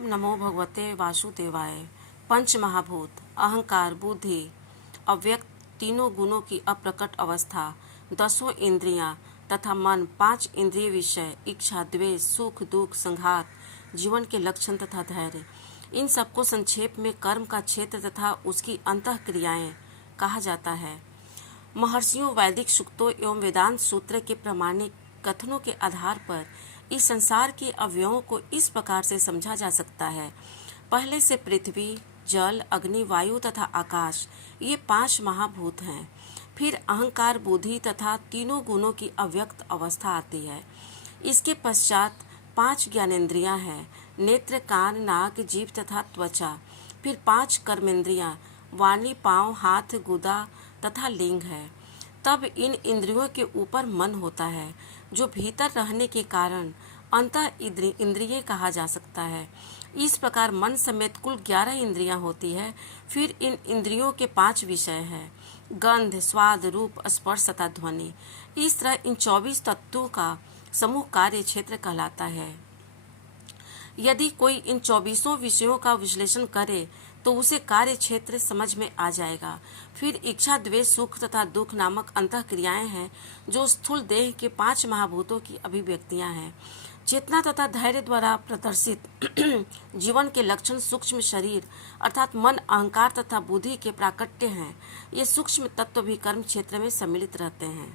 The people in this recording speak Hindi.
ओम नमो भगवते वासुदेवाय। पंच महाभूत अहंकार, बुद्धि, अव्यक्त तीनों गुणों की अप्रकट अवस्था, दसों इंद्रियां तथा मन, पांच इंद्रिय विषय, इच्छा, द्वेष, सुख, दुख, संघात, जीवन के लक्षण तथा धैर्य, इन सबको संक्षेप में कर्म का क्षेत्र तथा उसकी अंतः क्रियाएं कहा जाता है। महर्षियों, वैदिक सूक्तों एवं वेदांत सूत्र के प्रामाणिक कथनों के आधार पर इस संसार के अवयवों को इस प्रकार से समझा जा सकता है। पहले से पृथ्वी, जल, अग्नि, वायु तथा आकाश, ये पांच महाभूत हैं। फिर अहंकार, बुद्धि तथा तीनों गुणों की अव्यक्त अवस्था आती है। इसके पश्चात पांच ज्ञानेंद्रियां हैं, नेत्र, कान, नाक, जीभ तथा त्वचा। फिर पांच कर्मेंद्रियां, वाणी, पांव, हाथ, गुदा तथा लिंग है। तब इन इंद्रियों के ऊपर मन होता है, जो भीतर रहने के कारण अंतः इंद्रिय कहा जा सकता है। इस प्रकार मन समेत कुल 11 इंद्रियां होती है। फिर इन इंद्रियों के 5 विषय हैं, गंध, स्वाद, रूप, स्पर्श तथा ध्वनि। इस तरह इन 24 तत्वों का समूह कार्य क्षेत्र कहलाता है। यदि कोई इन 24 विषयों का विश्लेषण करे तो उसे कार्य क्षेत्र समझ में आ जाएगा। फिर इच्छा, द्वेष, सुख तथा दुख नामक अंतः क्रियाएं हैं, जो स्थूल देह के 5 महाभूतों की अभिव्यक्तियां हैं। चेतना तथा धैर्य द्वारा प्रदर्शित जीवन के लक्षण सूक्ष्म शरीर अर्थात मन, अहंकार तथा बुद्धि के प्राकट्य हैं। ये सूक्ष्म तत्व भी कर्म क्षेत्र में सम्मिलित रहते हैं।